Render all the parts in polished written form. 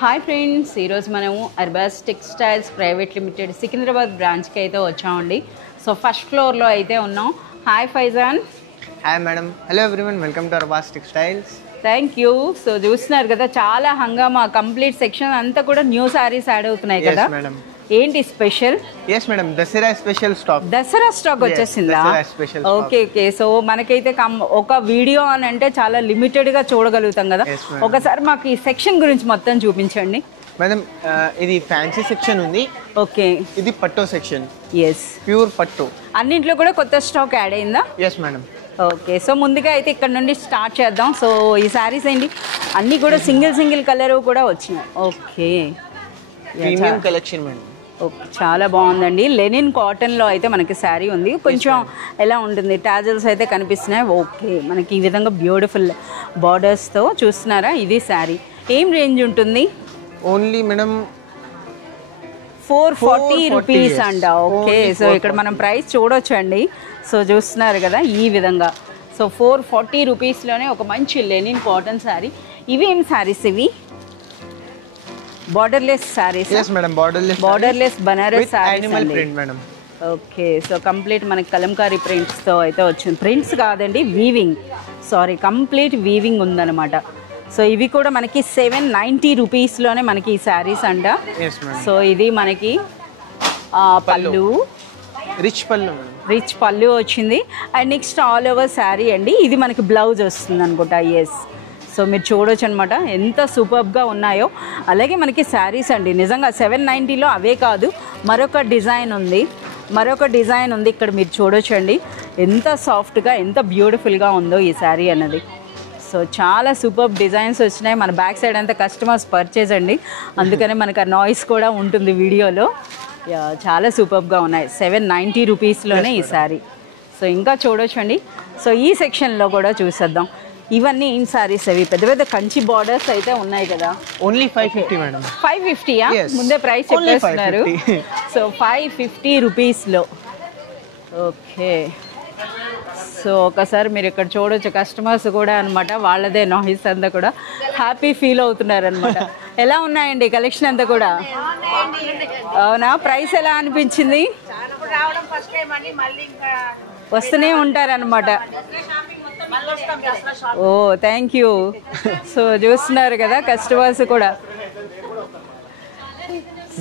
Hi friends, ఈరోజు మనము Arbaz textiles private limited Secunderabad బ్రాంచ్కి అయితే వచ్చామండి. సో ఫస్ట్ ఫ్లోర్లో అయితే ఉన్నాం. Hi Faizan. Hi madam. Hello everyone, welcome to Arbaz textiles. Thank you. So చూస్తున్నారు కదా, చాలా హంగామా, కంప్లీట్ సెక్షన్ అంతా కూడా న్యూ సారీస్ యాడ్ అవుతున్నాయి కదా మేడం. ఏంటి special? Yes madam, Dasara special stock. Dasara stock వచ్చేసిందా? Okay okay. సో మనకైతే ఒక వీడియో అని అంటే చాలా లిమిటెడ్ గా చూడగలుగుతాం కదా. ఒకసారి మాకు ఈ సెక్షన్ గురించి మొత్తం చూపించండి మేడం. ఇది ఫ్యాన్సీ సెక్షన్ ఉంది. ఓకే. ఇది పట్టు సెక్షన్. ఎస్, ప్యూర్ పట్టు. అన్నింటిలో కూడా కొత్త స్టాక్ యాడ్ అయిందా? Yes madam. ఓకే. సో ముందుగా అయితే ఇక్కడ నుండి స్టార్ట్ చేద్దాం. సో ఈ శారీస్ ఏంటి, అన్నీ కూడా సింగిల్ కలర్ కూడా వచ్చినాయి. Okay, premium collection madam. Okay, చాలా బాగుందండి. లెనిన్ కాటన్లో అయితే మనకి శారీ ఉంది. కొంచెం ఎలా ఉంటుంది, టాజల్స్ అయితే కనిపిస్తున్నాయి. ఓకే, మనకి ఈ విధంగా బ్యూటిఫుల్ బార్డర్స్తో చూస్తున్నారా. ఇది శారీ ఏం రేంజ్ ఉంటుంది? ఓన్లీ మేడం 440 రూపీస్ అంట. ఓకే. సో ఇక్కడ మనం ప్రైస్ చూడొచ్చు అండి. సో చూస్తున్నారు కదా ఈ విధంగా. సో 440 రూపీస్లోనే ఒక మంచి లెనిన్ కాటన్ శారీ. ఇవి ఏం శారీస్? ఇవి borderless saris. yes madam, borderless Banaras saris. Animal print madam. Okay. So complete మనకి కలంకారీ ప్రింట్స్తో అయితే వచ్చింది. ప్రింట్స్ కాదండి, వీవింగ్. సారీ, కంప్లీట్ వీవింగ్ ఉందన్నమాట. సో ఇవి కూడా మనకి 790 రూపీస్లోనే మనకి ఈ శారీస్ అంట. సో ఇది మనకి పళ్ళు, రిచ్ పళ్ళు మేడం. రిచ్ పళ్ళు వచ్చింది. And next all over sari అండి. ఇది మనకి బ్లౌజ్ వస్తుంది అనుకుంటా. ఎస్. సో మీరు చూడొచ్చు అనమాట ఎంత సూపర్గా ఉన్నాయో. అలాగే మనకి శారీస్ అండి నిజంగా 790లో అవే కాదు, మరొక డిజైన్ ఉంది ఇక్కడ మీరు చూడొచ్చు అండి. ఎంత సాఫ్ట్గా, ఎంత బ్యూటిఫుల్గా ఉందో ఈ శారీ అన్నది. సో చాలా సూపర్ డిజైన్స్ వచ్చినాయి. మన బ్యాక్ సైడ్ అంతా కస్టమర్స్ పర్చేజ్ అండి, అందుకనే మనకు ఆ నాయిస్ కూడా ఉంటుంది వీడియోలో. చాలా సూపర్గా ఉన్నాయి. 790 రూపీస్లోనే ఈ శారీ. సో ఇంకా చూడొచ్చు అండి. సో ఈ సెక్షన్లో కూడా చూసేద్దాం. ఇవన్నీ ఏం శారీస్? అవి పెద్ద పెద్ద కంచి బార్డర్స్ అయితే ఉన్నాయి కదా. Only 550 madam. 550యా? ముందే ప్రైస్ చెప్పేస్తున్నారు. సో 550 రూపీస్లో. ఓకే. సో ఒకసారి మీరు ఇక్కడ చూడొచ్చు, కస్టమర్స్ కూడా అనమాట, వాళ్ళదే నాయిస్ అంతా కూడా హ్యాపీ ఫీల్ అవుతున్నారు అనమాట. ఎలా ఉన్నాయండి కలెక్షన్ అంతా కూడా? అవునా? ప్రైస్ ఎలా అనిపించింది? వస్తూనే ఉంటారనమాట. ఓ థ్యాంక్ యూ. సో చూస్తున్నారు కదా కస్టమర్స్ కూడా.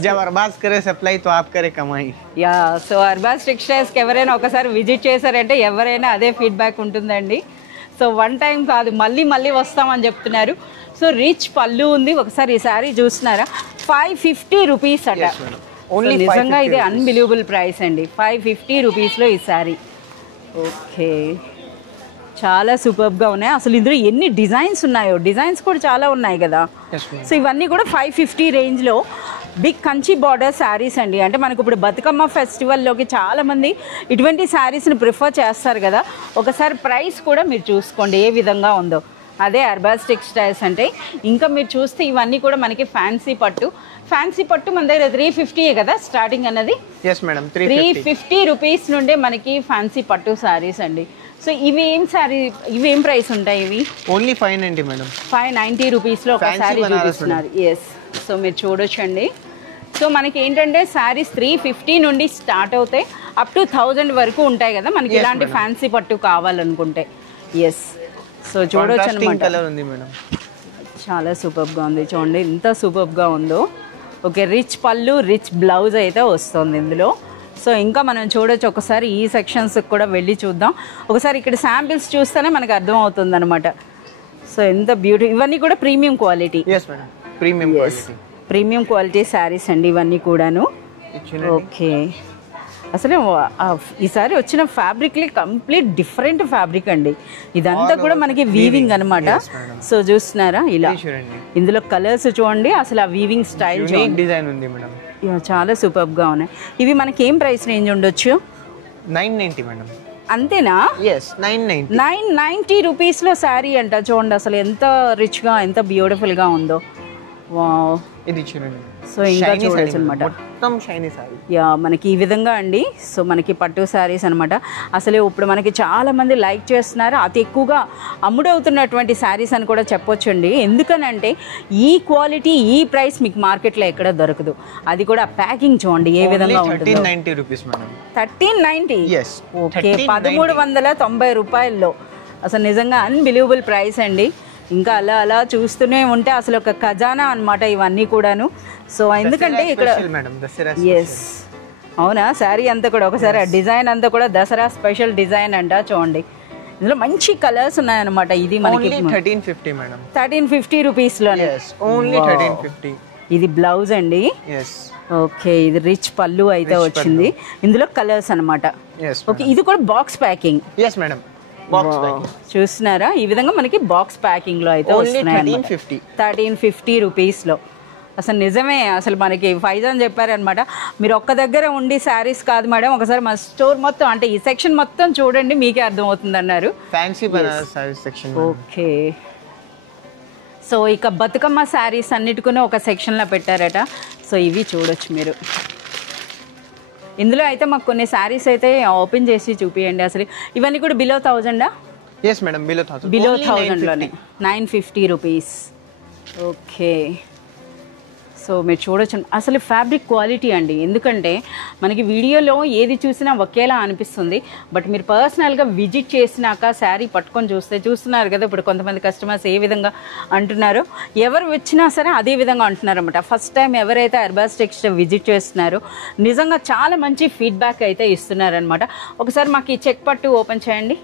జబ్ అర్బాస్ కరే సప్లై తో ఆప్ కరే కమాయి. యా. సో అర్బాస్ టెక్స్టైల్స్కి ఎవరైనా ఒకసారి విజిట్ చేశారంటే ఎవరైనా అదే ఫీడ్బ్యాక్ ఉంటుందండి. సో వన్ టైం కాదు, మళ్ళీ వస్తామని చెప్తున్నారు. సో రిచ్ పళ్ళు ఉంది. ఒకసారి ఈ శారీ చూస్తున్నారా? 550 రూపీస్ అట. నిజంగా ఇది అన్బిలీవబుల్ ప్రైస్ అండి. 550 రూపీస్లో ఈ శారీ. ఓకే, చాలా సూపర్గా ఉన్నాయి. అసలు ఇందులో ఎన్ని డిజైన్స్ ఉన్నాయో, డిజైన్స్ కూడా చాలా ఉన్నాయి కదా. సో ఇవన్నీ కూడా 550 రేంజ్లో బిగ్ కంచి బార్డర్ శారీస్ అండి. అంటే మనకు ఇప్పుడు బతుకమ్మ ఫెస్టివల్లోకి చాలామంది ఇటువంటి శారీస్ని ప్రిఫర్ చేస్తారు కదా. ఒకసారి ప్రైస్ కూడా మీరు చూసుకోండి ఏ విధంగా ఉందో. అదే అర్బాస్ టెక్స్టైల్స్ అంటే. ఇంకా మీరు చూస్తే ఇవన్నీ కూడా మనకి ఫ్యాన్సీ పట్టు మన దగ్గర 350 కదా స్టార్టింగ్ అన్నది. ఎస్ మేడం, 350 రూపీస్ నుండే మనకి ఫ్యాన్సీ పట్టు శారీస్ అండి. సో ఇవి ఏం శారీ, ఇవి ఏం ప్రైస్ ఉంటాయి? ఇవి ఓన్లీ 590 మేడం. 590 రూపీస్లో ఒక శారీ చూపిస్తున్నారు. ఎస్. సో మీరు చూడొచ్చండి. సో మనకి ఏంటంటే శారీస్ 350 నుండి స్టార్ట్ అవుతాయి, అప్ టు 1000 వరకు ఉంటాయి కదా మనకి ఇలాంటి ఫ్యాన్సీ పట్టు కావాలనుకుంటే. ఎస్. సో చూడొచ్చు అనమాట. చాలా సూపర్గా ఉంది చూడండి, ఎంత సూపర్గా ఉందో. ఓకే, రిచ్ పళ్ళు, రిచ్ బ్లౌజ్ అయితే వస్తుంది ఇందులో. సో ఇంకా మనం చూడొచ్చు. ఒకసారి ఈ సెక్షన్స్కి కూడా వెళ్ళి చూద్దాం. ఒకసారి ఇక్కడ శాంపిల్స్ చూస్తేనే మనకు అర్థం అవుతుంది అనమాట. సో ఎంత బ్యూటీ. ఇవన్నీ కూడా premium quality. Premium quality saris అండి ఇవన్నీ కూడాను. ఓకే. అసలు ఈసారి వచ్చిన ఫ్యాబ్రిక్లే కంప్లీట్ డిఫరెంట్ ఫ్యాబ్రిక్ అండి. ఇదంతా కూడా మనకి వీవింగ్ అనమాట. సో చూస్తున్నారా ఇలా, ఇందులో కలర్స్ చూడండి, అసలు ఆ వీవింగ్ స్టైల్ డిజైన్ ఉంది మేడం. చాలా సూపర్గా ఉన్నాయి. ఇవి మనకి ఏం ప్రైస్ రేంజ్ ఉండొచ్చు? 990 మేడం. అంతేనా? 990 రూపీస్లో శారీ అంట. చూడండి అసలు ఎంత రిచ్గా, ఎంత బ్యూటిఫుల్గా ఉందో. ఇది చూడండి. సో ఇంకా చూడొచ్చు అనమాట. మొత్తం షైనీ సారీ. యా, మనకి ఈ విధంగా అండి. సో మనకి పట్టు శారీస్ అనమాట. అసలు ఇప్పుడు మనకి చాలా మంది లైక్ చేస్తున్నారు, అతి ఎక్కువగా అమ్ముడవుతున్నటువంటి శారీస్ అని కూడా చెప్పొచ్చు అండి. ఎందుకనంటే ఈ క్వాలిటీ ఈ ప్రైస్ మీకు మార్కెట్లో ఎక్కడ దొరకదు. అది కూడా ప్యాకింగ్ చూడండి ఏ విధంగా ఉంటుంది. 1390 రూపీస్ మేడం. 1390. yes. ఓకే, 1390 రూపాయల్లో. అసలు నిజంగా అన్బిలీవబుల్ ప్రైస్ అండి. ఇంకా అలా అలా చూస్తూనే ఉంటే అసలు ఒక ఖజానా అనమాట ఇవన్నీ కూడాను. సో ఎందుకంటే ఇక్కడ ఎస్ అవునా, శారీ అంతా కూడా ఒకసారి డిజైన్ అంతా కూడా దసరా స్పెషల్ డిజైన్ అంట. చూడండి ఇందులో మంచి కలర్స్ ఉన్నాయన్నమాట. ఇది మనకి 1350 మేడం. 1350 రూపీస్లోనే. ఓన్లీ 1350. ఇది బ్లౌజ్ అండి. ఓకే, ఇది రిచ్ పళ్ళు అయితే వచ్చింది. ఇందులో కలర్స్ అనమాట. ఓకే, ఇది కూడా బాక్స్ ప్యాకింగ్. Yes madam. చూస్తున్నారా, ఈ విధంగా మనకి బాక్స్ ప్యాకింగ్ లో అయితే వస్తున్నాయి. 1350 రూపీస్లో. అసలు నిజమే, అసలు మనకి ఫైజాన్ చెప్పారనమాట, మీరు ఒక్క దగ్గర ఉండి శారీస్ కాదు మేడం, ఒకసారి మా స్టోర్ మొత్తం అంటే ఈ సెక్షన్ మొత్తం చూడండి మీకే అర్థమవుతుంది అన్నారు. ఓకే, సో ఇక బతుకమ్మ శారీస్ అన్నిటికీ ఒక సెక్షన్లో పెట్టారట. సో ఇవి చూడొచ్చు మీరు. ఇందులో అయితే మాకు కొన్ని శారీస్ అయితే ఓపెన్ చేసి చూపియండి. అసలు ఇవన్నీ కూడా బిలో 1000? ఎస్ మేడం, బిలో 1000లోనే 950 రూపీస్. ఓకే, సో మీరు చూడొచ్చు అసలు ఫ్యాబ్రిక్ క్వాలిటీ అండి. ఎందుకంటే మనకి వీడియోలో ఏది చూసినా ఒకేలా అనిపిస్తుంది, బట్ మీరు పర్సనల్గా విజిట్ చేసినాక శారీ పట్టుకొని చూస్తున్నారు కదా. ఇప్పుడు కొంతమంది కస్టమర్స్ ఏ విధంగా అంటున్నారో, ఎవరు వచ్చినా సరే అదే విధంగా అంటున్నారు అనమాట. ఫస్ట్ టైం ఎవరైతే అర్బాస్ టెక్స్టైల్ విజిట్ చేస్తున్నారో నిజంగా చాలా మంచి ఫీడ్బ్యాక్ అయితే ఇస్తున్నారనమాట. ఒకసారి మాకు ఈ చెక్ పట్టు ఓపెన్ చేయండి.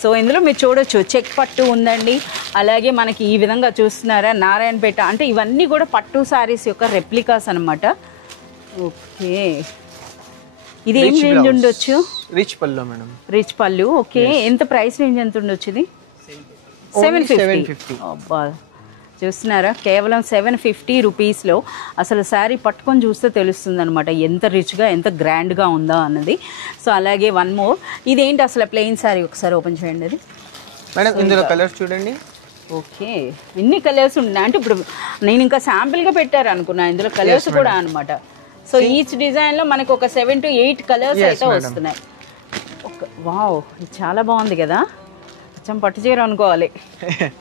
సో ఇందులో మీరు చూడొచ్చు చెక్ పట్టు ఉందండి. అలాగే మనకి ఈ విధంగా చూస్తున్నారా నారాయణపేట, అంటే ఇవన్నీ కూడా పట్టు శారీస్ యొక్క రెప్లికాస్ అనమాట. ఓకే, ఇది ఏం రేంజ్ ఉండొచ్చు? రిచ్ పళ్ళు మేడం. రిచ్ పళ్ళు. ఓకే, ఎంత ప్రైస్ రేంజ్ ఎంత ఉండొచ్చు ఇది? 750. అబ్బా, చూస్తున్నారా, కేవలం 750 రూపీస్లో అసలు శారీ పట్టుకొని చూస్తే తెలుస్తుంది అనమాట ఎంత రిచ్గా ఎంత గ్రాండ్గా ఉందా అన్నది. సో అలాగే వన్ మోర్, ఇదేంటి అసలు ప్లెయిన్ శారీ, ఒకసారి ఓపెన్ చేయండి అది మేడం. ఇందులో కలర్స్ చూడండి. ఓకే, ఇన్ని కలర్స్ ఉన్నాయి అంటే ఇప్పుడు నేను ఇంకా శాంపిల్గా పెట్టారు అనుకున్నా, ఇందులో కలర్స్ కూడా అనమాట. సో ఈచ్ డిజైన్లో మనకు ఒక 7 to 8 కలర్స్ అయితే వస్తున్నాయి. వావ్, ఇది చాలా బాగుంది కదా, కొంచెం పట్టు చీర అనుకోవాలి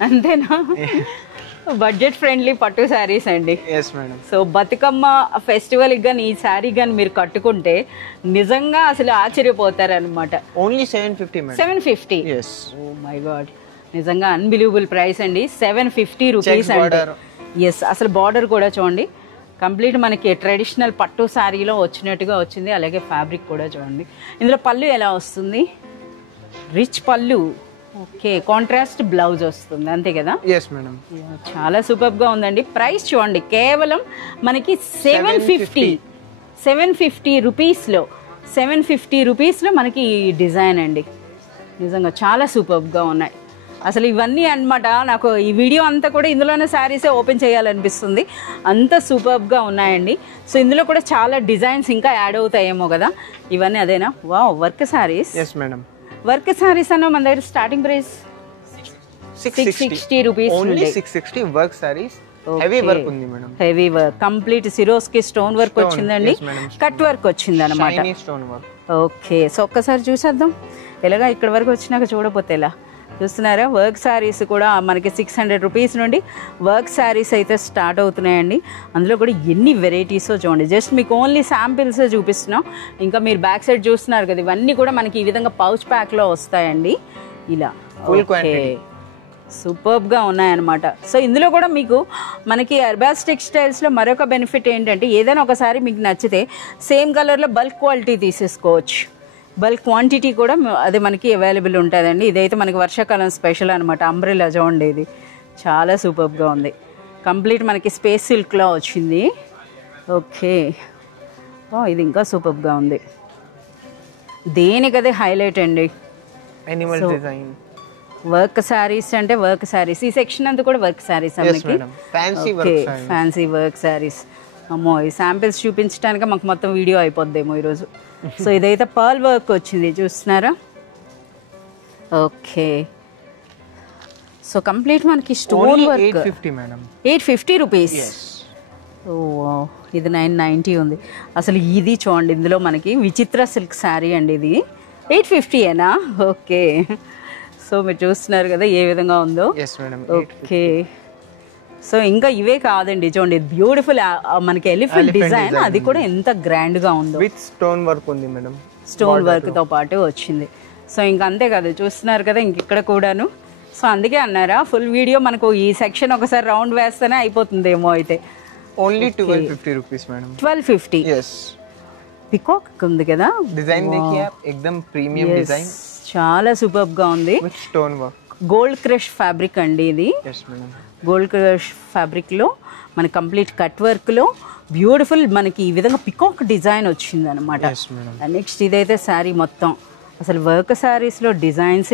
అంతేనా? బడ్జెట్ ఫ్రెండ్లీ పట్టు శారీస్ అండి. సో బతుకమ్మ ఫెస్టివల్ కానీ ఈ శారీ కానీ మీరు కట్టుకుంటే నిజంగా అసలు ఆశ్చర్యపోతారనమాట. ఓన్లీ 750. 750. ఓ మై గాడ్, నిజంగా అన్బిలీవబుల్ ప్రైస్ అండి. 750 రూపీస్ అండి. ఎస్, అసలు బార్డర్ కూడా చూడండి కంప్లీట్ మనకి ట్రెడిషనల్ పట్టు శారీలో వచ్చినట్టుగా వచ్చింది. అలాగే ఫ్యాబ్రిక్ కూడా చూడండి. ఇందులో పళ్ళు ఎలా వస్తుంది? రిచ్ పళ్ళు. ఓకే, కాంట్రాస్ట్ బ్లౌజ్ వస్తుంది అంతే కదా? Yes madam. చాలా సూపర్గా ఉందండి. ప్రైస్ చూడండి కేవలం మనకి 750 రూపీస్లో. 750 రూపీస్లో మనకి ఈ డిజైన్ అండి. నిజంగా చాలా సూపర్గా ఉన్నాయి అసలు ఇవన్నీ అనమాట. నాకు ఈ వీడియో అంతా కూడా ఇందులోనే శారీసే ఓపెన్ చేయాలనిపిస్తుంది, అంత సూపర్గా ఉన్నాయండి. సో ఇందులో కూడా చాలా డిజైన్స్ ఇంకా యాడ్ అవుతాయేమో కదా, ఇవన్నీ అదేనా? Wow, work saris. Yes madam. Work saris అన్న మన దగ్గర starting price 660 rupees. Only 660 work saris. Heavy work ఉంది madam. Heavy work, complete Swarovski stone work వచ్చిందండి, కట్ వర్క్ వచ్చింది అనమాట. ఓకే, సో ఒక్కసారి చూసేద్దాం ఎలాగా ఇక్కడ వరకు వచ్చినాక చూడపోతే ఎలా. చూస్తున్నారా, వర్క్ శారీస్ కూడా మనకి 600 రూపీస్ నుండి వర్క్ శారీస్ అయితే స్టార్ట్ అవుతున్నాయండి. అందులో కూడా ఎన్ని వెరైటీస్ చూడండి, జస్ట్ మీకు ఓన్లీ శాంపిల్స్ చూపిస్తున్నాం. ఇంకా మీరు బ్యాక్ సైడ్ చూస్తున్నారు కదా, ఇవన్నీ కూడా మనకి ఈ విధంగా పౌచ్ ప్యాక్లో వస్తాయండి ఇలా. సూపర్గా ఉన్నాయన్నమాట. సో ఇందులో కూడా మీకు మనకి అర్బాస్ టెక్స్టైల్స్లో మరొక బెనిఫిట్ ఏంటంటే ఏదైనా ఒకసారి మీకు నచ్చితే సేమ్ కలర్లో బల్క్ క్వాలిటీ తీసేసుకోవచ్చు. బల్క్ క్వాంటిటీ కూడా అది మనకి అవైలబుల్ ఉంటుందండి. ఇదైతే మనకి వర్షాకాలం స్పెషల్ అనమాట. అంబ్రెల్లా చూడండి, ఇది చాలా సూపర్గా ఉంది. కంప్లీట్ మనకి స్పేస్ సిల్క్లో వచ్చింది. ఓకే, ఇది ఇంకా సూపర్గా ఉంది. దేనికదే హైలైట్ అండి. వర్క్ శారీస్ అంటే వర్క్ శారీస్, ఈ సెక్షన్ అంతా కూడా వర్క్ శారీస్ మనకి. Fancy work saris. అమ్మో, ఈ శాంపిల్స్ చూపించడానికి మాకు మొత్తం వీడియో అయిపోద్దేమో ఈరోజు. సో ఇదైతే పర్ల్ వర్క్ వచ్చింది, చూస్తున్నారా? ఓకే, సో కంప్లీట్ మనకి స్టోన్ వర్క్. 850 రూపీస్. ఓ ఇది 990 ఉంది. అసలు ఇది చూడండి, ఇందులో మనకి విచిత్ర సిల్క్ శారీ అండి. ఇది 850ఏనా? ఓకే. సో మీరు చూస్తున్నారు కదా ఏ విధంగా ఉందో. ఓకే. సో ఇంకా ఇవే కాదండి, చూడండి బ్యూటిఫుల్ మనకి ఎలిఫెంట్ డిజైన్, అది కూడా ఎంత గ్రాండ్ గా ఉందో. విత్ స్టోన్ వర్క్ ఉంది మేడం, స్టోన్ వర్క్ తో పాటు వచ్చింది. సో ఇంకా అంతే కదా, చూస్తున్నారు కదా ఇంక ఇక్కడ కూడాను. సో అందుకే అన్నారా ఫుల్ వీడియో మనకు ఈ సెక్షన్ ఒకసారి రౌండ్ వేస్తేనే అయిపోతుందేమో. అయితే only 1250 rupees madam. 1250. yes. Peacock ఉంది కదా డిజైన్ देखिए आप, एकदम ప్రీమియం డిజైన్, చాలా సూపర్ గా ఉంది. With stone work, gold crush fabric అండి ఇది. yes madam. Gold crush fabric లో మన కంప్లీట్ కట్ వర్క్ లో బ్యూటిఫుల్ మనకి ఈ విధంగా పికాక్ డిజైన్ వచ్చింది అనమాట. నెక్స్ట్ ఇదైతే శారీ మొత్తం అసలు వర్క్ సారీస్ లో డిజైన్స్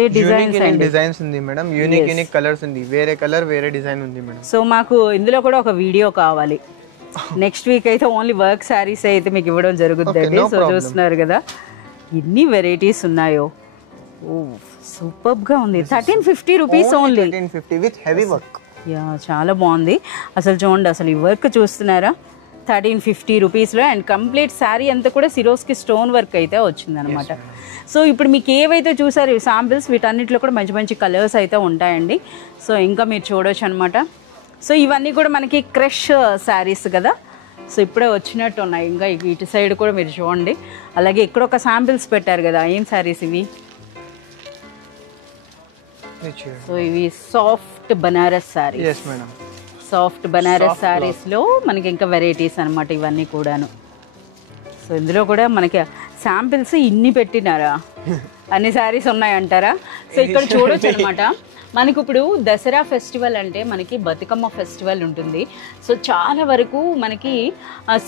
డిజైన్స్ ఉంది మేడం, యూనిక్ కలర్స్ ఉంది, వేరే కలర్ వేరే డిజైన్ ఉంది మేడం. సో మాకు ఇందులో కూడా ఒక వీడియో కావాలి. నెక్స్ట్ వీక్ అయితే ఓన్లీ వర్క్ సారీస్ అయితే మీకు ఇవ్వడం జరుగుతుంది. సో చూస్తున్నారు కదా ఎన్ని వెరైటీస్ ఉన్నాయో. ఓ సూపర్ గా ఉంది. 1350 rupees only. 1350 with heavy work. Yeah చాలా బాగుంది. అసలు చూడండి, అసలు ఈ వర్క్ చూస్తున్నారా, 1350 రూపీస్లో. అండ్ కంప్లీట్ శారీ అంతా కూడా సిరోస్కి స్టోన్ వర్క్ అయితే వచ్చిందనమాట. సో ఇప్పుడు మీకు ఏవైతే చూసారు శాంపిల్స్, వీటన్నిటిలో కూడా మంచి మంచి కలర్స్ అయితే ఉంటాయండి. సో ఇంకా మీరు చూడొచ్చు అనమాట. సో ఇవన్నీ కూడా మనకి క్రష్ శారీస్ కదా, సో ఇప్పుడే వచ్చినట్టు ఉన్నాయి. ఇంకా ఇటు సైడ్ కూడా మీరు చూడండి. అలాగే ఇక్కడ ఒక శాంపిల్స్ పెట్టారు కదా, ఏం శారీస్ ఇవి? సో ఇవి సాఫ్ట్ బనారస్ శారీ. సాఫ్ట్ బనారస్ శారీస్లో మనకి ఇంకా వెరైటీస్ అనమాట ఇవన్నీ కూడాను. సో ఇందులో కూడా మనకి శాంపిల్స్ ఇన్ని పెట్టినారా, అన్ని శారీస్ ఉన్నాయంటారా? సో ఇక్కడ చూడొచ్చు అనమాట. మనకి ఇప్పుడు దసరా ఫెస్టివల్ అంటే మనకి బతుకమ్మ ఫెస్టివల్ ఉంటుంది. సో చాలా వరకు మనకి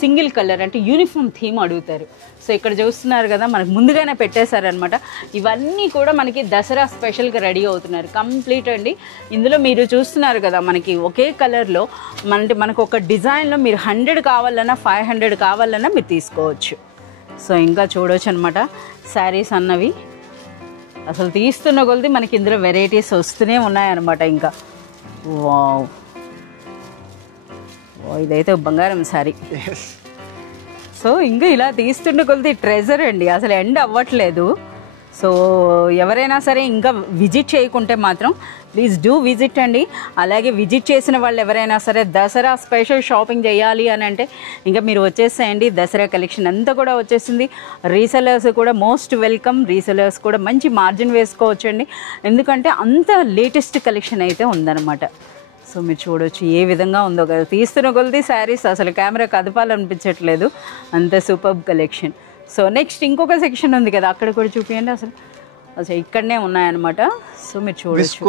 సింగిల్ కలర్ అంటే యూనిఫామ్ థీమ్ అడుగుతారు. సో ఇక్కడ చూస్తున్నారు కదా మనకు ముందుగానే పెట్టేశారనమాట. ఇవన్నీ కూడా మనకి దసరా స్పెషల్గా రెడీ అవుతున్నారు కంప్లీట్ అండి. ఇందులో మీరు చూస్తున్నారు కదా మనకి ఒకే కలర్లో అంటే మనకు ఒక డిజైన్లో మీరు 100 కావాలన్నా 500 కావాలన్నా మీరు తీసుకోవచ్చు. సో ఇంకా చూడవచ్చు అనమాట శారీస్ అన్నవి. అసలు తీస్తున్న కొలది మనకి ఇందులో వెరైటీస్ వస్తూనే ఉన్నాయన్నమాట. ఇంకా వావ్, ఇదైతే బంగారం శారీ. సో ఇంకా ఇలా తీస్తున్న కొలది ట్రెజర్ అండి, అసలు ఎండ్ అవ్వట్లేదు. సో ఎవరైనా సరే ఇంకా విజిట్ చేయకుంటే మాత్రం ప్లీజ్ డూ విజిట్ అండి. అలాగే విజిట్ చేసిన వాళ్ళు ఎవరైనా సరే దసరా స్పెషల్ షాపింగ్ చేయాలి అని అంటే ఇంకా మీరు వచ్చేసేయండి. దసరా కలెక్షన్ అంతా కూడా వచ్చేసింది. రీసెలర్స్ కూడా మోస్ట్ వెల్కమ్. రీసెలర్స్ కూడా మంచి మార్జిన్ వేసుకోవచ్చండి, ఎందుకంటే అంత లేటెస్ట్ కలెక్షన్ అయితే ఉందన్నమాట. సో మీరు చూడవచ్చు ఏ విధంగా ఉందో కదా, తీస్తున్న కొలది శారీస్ అసలు కెమెరా కదపాలనిపించట్లేదు, అంత సూపర్ కలెక్షన్. సో నెక్స్ట్ ఇంకొక సెక్షన్ ఉంది కదా, అక్కడ కూడా చూపించండి. అసలు ఇక్కడనే ఉన్నాయన్నమాట. సో మీరు చూడొచ్చు.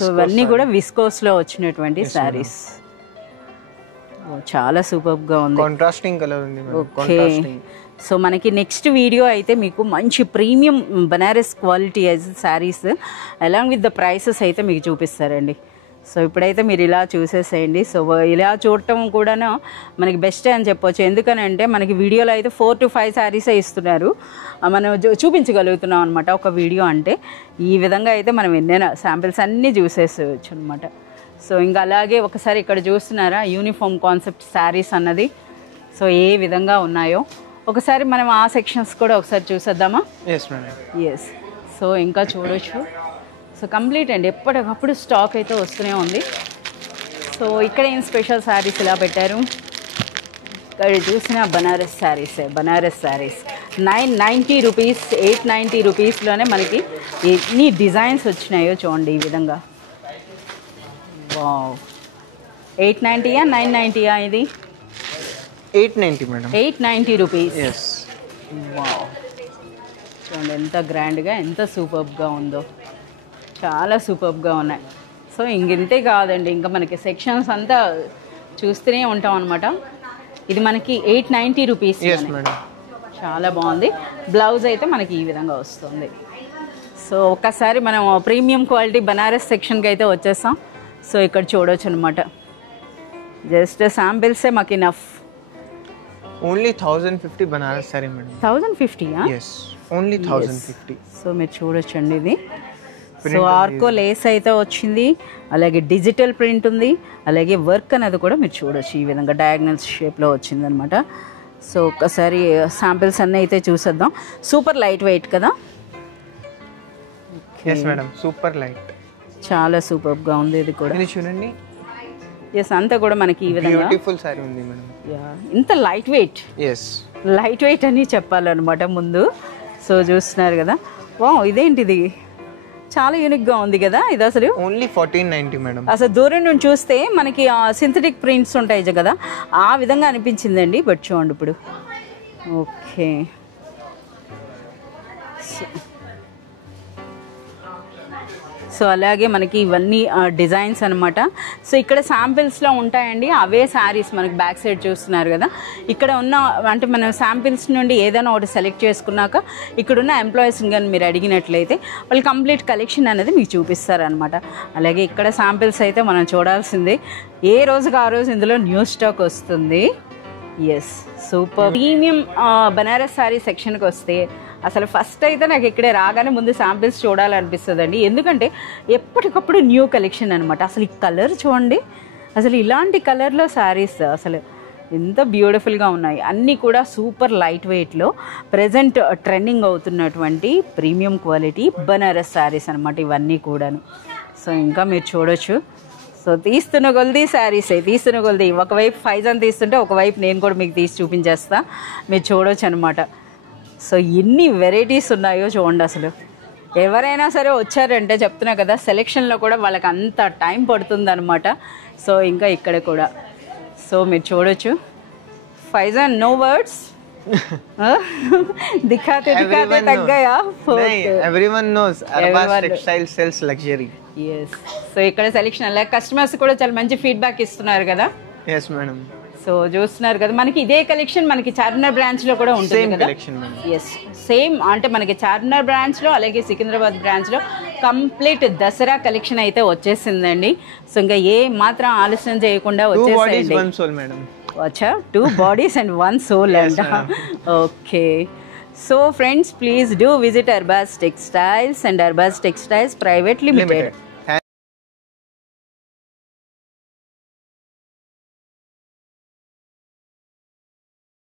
సో ఇవన్నీ కూడా విస్కోస్లో వచ్చినటువంటి శారీస్. చాలా సూపర్గా ఉంది, కాంట్రాస్టింగ్ కలర్ ఉంది. ఓకే. సో మనకి నెక్స్ట్ వీడియో అయితే మీకు మంచి premium Banaras quality saris along with the prices అయితే మీకు చూపిస్తారండి. సో ఇప్పుడైతే మీరు ఇలా చూసేసేయండి. సో ఇలా చూడటం కూడా మనకి బెస్ట్ అని చెప్పొచ్చు. ఎందుకనంటే మనకి వీడియోలో అయితే 4 to 5 శారీసే ఇస్తున్నారు, మనం చూపించగలుగుతున్నాం అనమాట ఒక వీడియో అంటే. ఈ విధంగా అయితే మనం ఎన్నైనా శాంపిల్స్ అన్నీ చూసేసేయచ్చు అనమాట. సో ఇంకా అలాగే ఒకసారి ఇక్కడ చూస్తున్నారా యూనిఫామ్ కాన్సెప్ట్ శారీస్ అన్నది. సో ఏ విధంగా ఉన్నాయో ఒకసారి మనం ఆ సెక్షన్స్ కూడా ఒకసారి చూసేద్దామా? ఎస్. సో ఇంకా చూడొచ్చు. సో కంప్లీట్ అండి, ఎప్పటికప్పుడు స్టాక్ అయితే వస్తూనే ఉంది. సో ఇక్కడ ఏం స్పెషల్ శారీస్ ఇలా పెట్టారు, ఇక్కడ చూసిన బనారస్ శారీసే. బనారస్ శారీస్ 990 రూపీస్, 890 రూపీస్లోనే మనకి ఎన్ని డిజైన్స్ వచ్చినాయో చూడండి ఈ విధంగా. వావ్, 890యా 990యా? ఇది 890 మేడం. 890 రూపీస్. వావ్, చూడండి ఎంత గ్రాండ్గా ఎంత సూపర్గా ఉందో, చాలా సూపర్గా ఉన్నాయి. సో ఇంతే కాదండి, ఇంకా మనకి సెక్షన్స్ అంతా చూస్తూనే ఉంటాం అనమాట. ఇది మనకి 890 రూపీస్, చాలా బాగుంది. బ్లౌజ్ అయితే మనకి ఈ విధంగా వస్తుంది. సో ఒక్కసారి మనం ప్రీమియం క్వాలిటీ బనారస్ సెక్షన్కి అయితే వచ్చేస్తాం. సో ఇక్కడ చూడవచ్చు అనమాట, జస్ట్ శాంపిల్సే మాకు enough. Only 1050 Banaras sari madam. 1050యా? yes, only 1050. సో మీరు చూడొచ్చండి ఇది. సో ఆర్కో లేస్ అయితే వచ్చింది, అలాగే డిజిటల్ ప్రింట్ ఉంది, అలాగే వర్క్ అనేది కూడా మీరు చూడొచ్చు ఈ విధంగా డయాగ్నల్స్ షేప్లో వచ్చింది అనమాట. సో ఒకసారి శాంపిల్స్ అన్నీ అయితే చూసేద్దాం. సూపర్ లైట్ వెయిట్ కదా. ఎస్ మేడం, సూపర్ లైట్, చాలా సూపర్గా ఉంది ఇది కూడా. ఇది చూడండి. ఎస్, అంతా కూడా మనకి ఈ విధంగా బ్యూటిఫుల్ సారీ ఉంది మేడం. ఇంత light weight, yes light weight అని చెప్పాలన్నమాట ముందు. సో చూస్తున్నారు కదా, వా ఇదేంటిది చాలా యూనిక్గా ఉంది కదా ఇది. అసలు ఓన్లీ 1490 మేడం. అసలు దూరం నుంచి చూస్తే మనకి సింథటిక్ ప్రింట్స్ ఉంటాయి కదా, ఆ విధంగా అనిపించిందండి. బట్ చూడండి ఇప్పుడు. ఓకే, సో అలాగే మనకి ఇవన్నీ డిజైన్స్ అనమాట. సో ఇక్కడ శాంపిల్స్లో ఉంటాయండి, అవే శారీస్ మనకి బ్యాక్ సైడ్ చూస్తున్నారు కదా. ఇక్కడ ఉన్న అంటే మనం శాంపిల్స్ నుండి ఏదైనా ఒకటి సెలెక్ట్ చేసుకున్నాక ఇక్కడున్న ఎంప్లాయీస్ని కానీ మీరు అడిగినట్లయితే వాళ్ళు కంప్లీట్ కలెక్షన్ అనేది మీకు చూపిస్తారనమాట. అలాగే ఇక్కడ శాంపిల్స్ అయితే మనం చూడాల్సిందే, ఏ రోజుకి ఆ రోజు ఇందులో న్యూ స్టాక్ వస్తుంది. Yes, super. Premium Banaras sari సెక్షన్కి వస్తే అసలు ఫస్ట్ అయితే నాకు ఇక్కడే రాగానే ముందు శాంపిల్స్ చూడాలనిపిస్తుంది అండి. ఎందుకంటే ఎప్పటికప్పుడు న్యూ కలెక్షన్ అనమాట. అసలు ఈ కలర్ చూడండి, అసలు ఇలాంటి కలర్లో శారీస్ అసలు ఎంత బ్యూటిఫుల్గా ఉన్నాయి. అన్నీ కూడా సూపర్ లైట్ వెయిట్లో ప్రజెంట్ ట్రెండింగ్ అవుతున్నటువంటి ప్రీమియం క్వాలిటీ బనారస్ శారీస్ అనమాట ఇవన్నీ కూడాను. సో ఇంకా మీరు చూడొచ్చు. సో తీస్తున్న కొలది శారీసే, తీస్తున్న కొలది ఒకవైపు ఫైజాన్ తీస్తుంటే ఒకవైపు నేను కూడా మీకు తీసి చూపించేస్తా, మీరు చూడొచ్చు అనమాట. సో ఎన్ని వెరైటీస్ ఉన్నాయో చూడండి. అసలు ఎవరైనా సరే వచ్చారంటే చెప్తున్నా కదా, సెలెక్షన్లో కూడా వాళ్ళకి అంత టైం పడుతుంది అనమాట. సో ఇంకా ఇక్కడ కూడా సో మీరు చూడొచ్చు. ఫైజాన్ నో వర్డ్స్, దిఖాతే దిఖాతే తగ్గయా. Everyone knows Arbaz textile sales luxury. Yes, so ఇక్కడ సెలెక్షన్ అలాగే కస్టమర్స్ కూడా చాలా మంచి ఫీడ్బ్యాక్ ఇస్తున్నారు కదా. Yes madam. సో చూస్తున్నారు కదా, మనకి ఇదే కలెక్షన్ మనకి చార్మినార్ బ్రాంచ్ లో కూడా ఉంటుంది కదా. ఎస్, సేమ్ అంటే మనకి చార్మినార్ బ్రాంచ్ లో అలాగే సికింద్రాబాద్ బ్రాంచ్ లో కంప్లీట్ దసరా కలెక్షన్ అయితే వచ్చేసిందండి. సో ఇంకా ఏ మాత్రం ఆలస్యం చేయకుండా వచ్చేసేయండి. వచ్చా 2 bodies and 1 soul అంట. Okay, so friends please do visit Arbaz textiles and Arbaz textiles private limited.